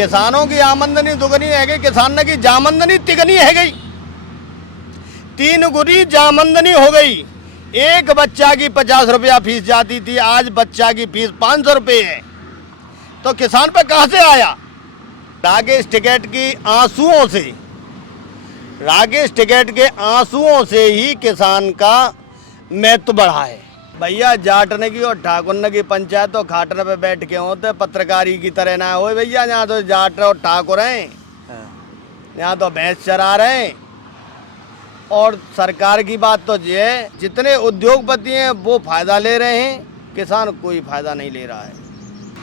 किसानों की आमदनी दुगनी है गई, किसान की जामंदनी तिगनी है गई, 3 गुनी जामंदनी हो गई। एक बच्चा की 50 रुपया फीस जाती थी, आज बच्चा की फीस 500 रुपये है। तो किसान पे कहाँ से आया? राकेश टिकैत की आंसुओं से, राकेश टिकैत के आंसुओं से ही किसान का महत्व बढ़ा है। भैया जाटने की और ठाकुर की पंचायत तो खाटने पे बैठ के होते, पत्रकारी की तरह ना हो भैया। यहाँ तो जाट और ठाकुर हैं, यहाँ तो भैंस चरा रहे हैं। और सरकार की बात तो ये है, जितने उद्योगपति हैं वो फायदा ले रहे हैं, किसान कोई फायदा नहीं ले रहा है।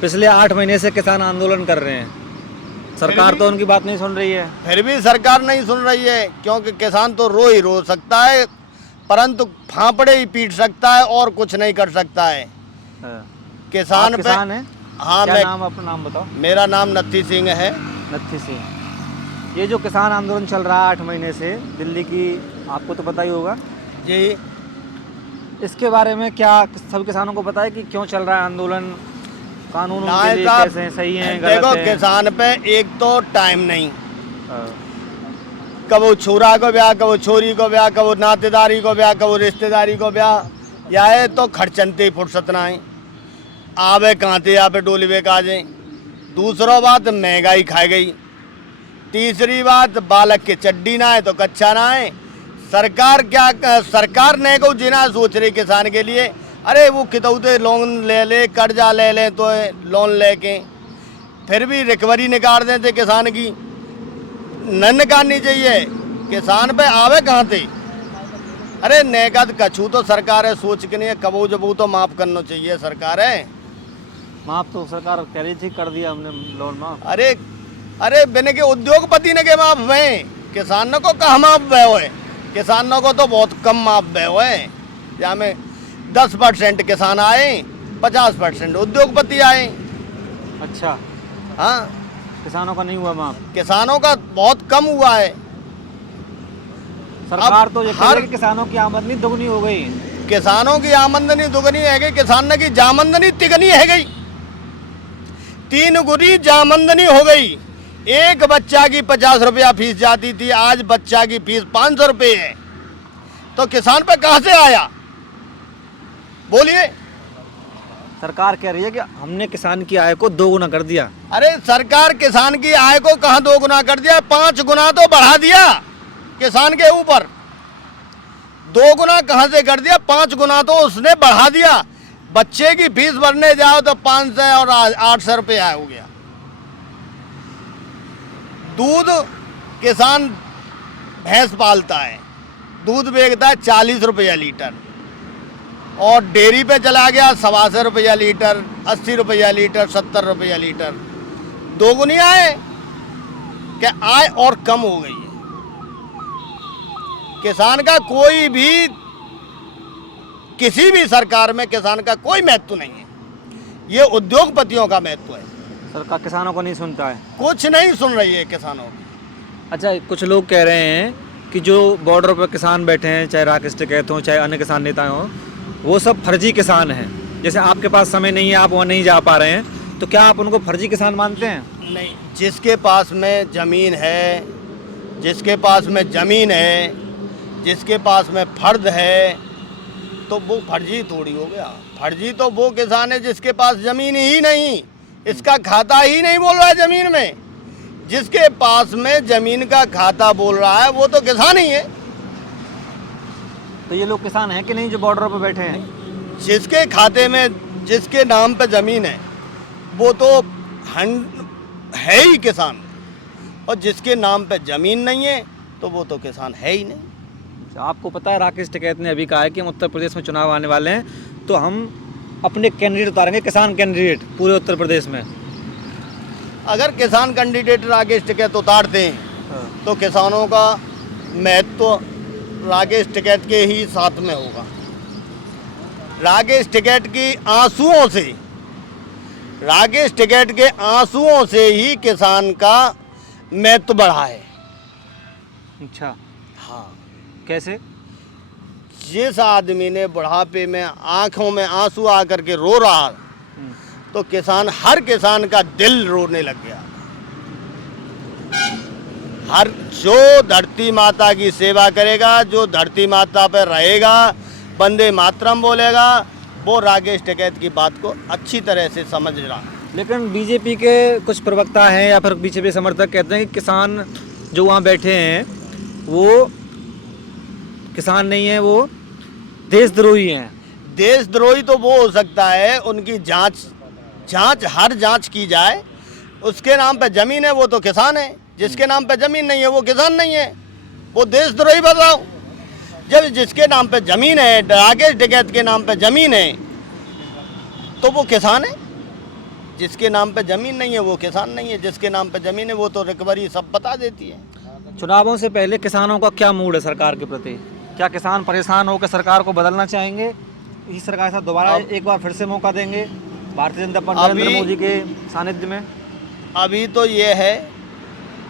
पिछले 8 महीने से किसान आंदोलन कर रहे हैं, सरकार तो उनकी बात नहीं सुन रही है। फिर भी सरकार नहीं सुन रही है, क्योंकि किसान तो रो सकता है, परंतु फांपड़े ही पीट सकता है और कुछ नहीं कर सकता है। किसान पे किसान है? हाँ, क्या मैं नाम, अपना नाम बताओ। मेरा नाम नत्थी सिंह है। नत्थी सिंह। ये जो किसान आंदोलन चल रहा है 8 महीने से दिल्ली की, आपको तो पता ही होगा जी। इसके बारे में क्या सब किसानों को पता है कि क्यों चल रहा है आंदोलन? कानून उनके लिए कैसे हैं, सही हैं, गलत देखो, हैं? किसान पे एक तो टाइम नहीं, कबो छोरा को ब्याह, कबो छोरी को ब्याह, कबो नातेदारी को ब्याह, कबो रिश्तेदारी को ब्याह, या है तो खर्चनते फुर्सत ना है, आवे कांते यहाँ पे डोली बे काजे। दूसरा बात महंगाई खाई गई। तीसरी बात बालक के चड्डी ना है तो कच्चा ना है। सरकार ने को जिना सोच रही किसान के लिए, अरे वो कितौते लोन ले कर्जा ले तो लोन लेके फिर भी रिकवरी निकाल देते किसान की। न निकालनी चाहिए, किसान पे आवे कहाँ थे? अरे नेकद कछू तो सरकार है, सोच के नहीं है, कबू जबू तो माफ करना चाहिए सरकार है। माफ तो सरकार कह रही थी, कर दिया हमने लोन माफ। अरे बिना के उद्योगपति ने के माफ हुए, किसानों को कहाँ माफ हुए है? किसानों को तो बहुत कम माफ हुए हैं, जहाँ में 10% किसान आए, 50% उद्योगपति आए। अच्छा, हाँ, किसानों का नहीं हुआ माफ? किसानों का बहुत कम हुआ है। सरकार तो ये कह रही है कि किसानों की आमदनी दुगनी हो गई। किसानों की आमदनी दुगनी है गई, किसान की जामंदनी तिगनी है गई, 3 गुनी जामंदनी हो गई। एक बच्चा की 50 रुपया फीस जाती थी, आज बच्चा की फीस 500 रुपये है। तो किसान पे कहाँ से आया? बोलिए। सरकार कह रही है कि हमने किसान की आय को 2 गुना कर दिया। अरे सरकार किसान की आय को कहाँ 2 गुना कर दिया? 5 गुना तो बढ़ा दिया किसान के ऊपर। 2 गुना कहाँ से कर दिया? 5 गुना तो उसने बढ़ा दिया। बच्चे की फीस भरने जाओ तो 500 और 800 रुपये हो गया। दूध किसान भैंस पालता है, दूध बेचता है 40 रुपया लीटर, और डेयरी पे चला गया 125 रुपया लीटर, 80 रुपया लीटर, 70 रुपया लीटर। 2 गुनी आए क्या? आय और कम हो गई है। किसान का कोई भी, किसी भी सरकार में किसान का कोई महत्व नहीं है, ये उद्योगपतियों का महत्व है। सरकार किसानों को नहीं सुनता है, कुछ नहीं सुन रही है किसानों की। अच्छा, कुछ लोग कह रहे हैं कि जो बॉर्डर पर किसान बैठे हैं, चाहे राकेश टिकैत हों, चाहे अन्य किसान नेता हों, वो सब फर्जी किसान हैं। जैसे आपके पास समय नहीं है, आप वहाँ नहीं जा पा रहे हैं, तो क्या आप उनको फर्जी किसान मानते हैं? नहीं, जिसके पास में ज़मीन है, जिसके पास में ज़मीन है, जिसके पास में फर्द है, तो वो फर्जी थोड़ी हो गया। फर्जी तो वो किसान है जिसके पास ज़मीन ही नहीं, इसका खाता ही नहीं बोल रहा है ज़मीन में। जिसके पास में ज़मीन का खाता बोल रहा है वो तो किसान ही है। तो ये लोग किसान हैं कि नहीं जो बॉर्डर पर बैठे हैं? जिसके खाते में, जिसके नाम पे ज़मीन है वो तो है ही किसान, और जिसके नाम पे ज़मीन नहीं है तो वो तो किसान है ही नहीं। आपको पता है राकेश टिकैत ने अभी कहा है कि हम उत्तर प्रदेश में चुनाव आने वाले हैं तो हम अपने कैंडिडेट उतारेंगे, किसान कैंडिडेट पूरे उत्तर प्रदेश में। अगर किसान कैंडिडेट राकेश टिकैत उतारते हैं तो किसानों का महत्व राकेश टिकैत के ही साथ में होगा। राकेश टिकैत की आंसुओं से, राकेश टिकैत के आंसुओं से ही किसान का महत्व बढ़ा है। अच्छा, हाँ। कैसे? जिस आदमी ने बुढ़ापे में आंखों में आंसू आकर के रो रहा, तो किसान, हर किसान का दिल रोने लग गया। हर जो धरती माता की सेवा करेगा, जो धरती माता पर रहेगा, वंदे मातरम बोलेगा, वो राकेश टिकैत की बात को अच्छी तरह से समझ रहा है। लेकिन बीजेपी के कुछ प्रवक्ता हैं या फिर बीजेपी समर्थक कहते हैं कि किसान जो वहाँ बैठे हैं वो किसान नहीं है, वो देशद्रोही हैं। देशद्रोही तो वो हो सकता है, उनकी हर जांच की जाए। उसके नाम पे जमीन है वो तो किसान है, जिसके नाम पे जमीन नहीं है वो किसान नहीं है, वो देशद्रोही बताओ। जब जिसके नाम पे जमीन है, राकेश टिकैत के नाम पे जमीन है, तो वो किसान है। जिसके नाम पे जमीन नहीं है वो किसान नहीं है, जिसके नाम पे जमीन है वो तो रिकवरी सब बता देती है। चुनावों से पहले किसानों का क्या मूड है सरकार के प्रति? क्या किसान परेशान होकर सरकार को बदलना चाहेंगे? इसी सरकार के साथ दोबारा एक बार फिर से मौका देंगे भारतीय जनता पार्टी नरेंद्र मोदी के सानिध्य में? अभी तो ये है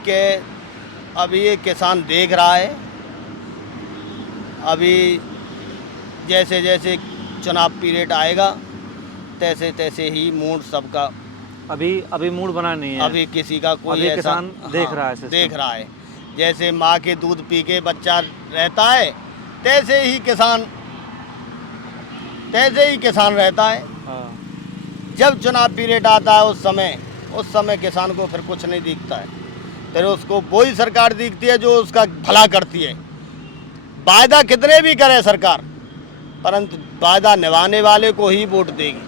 कि अभी ये किसान देख रहा है, अभी जैसे जैसे चुनाव पीरियड आएगा तैसे तैसे ही मूड सबका, अभी मूड बना नहीं है, अभी किसी का कोई अभी ऐसा किसान देख रहा है, देख रहा है। जैसे माँ के दूध पी के बच्चा रहता है तैसे ही किसान रहता है। जब चुनाव पीरियड आता है उस समय किसान को फिर कुछ नहीं दिखता है, फिर उसको वही सरकार दिखती है जो उसका भला करती है। वायदा कितने भी करे सरकार, परंतु वायदा निभाने वाले को ही वोट देगी।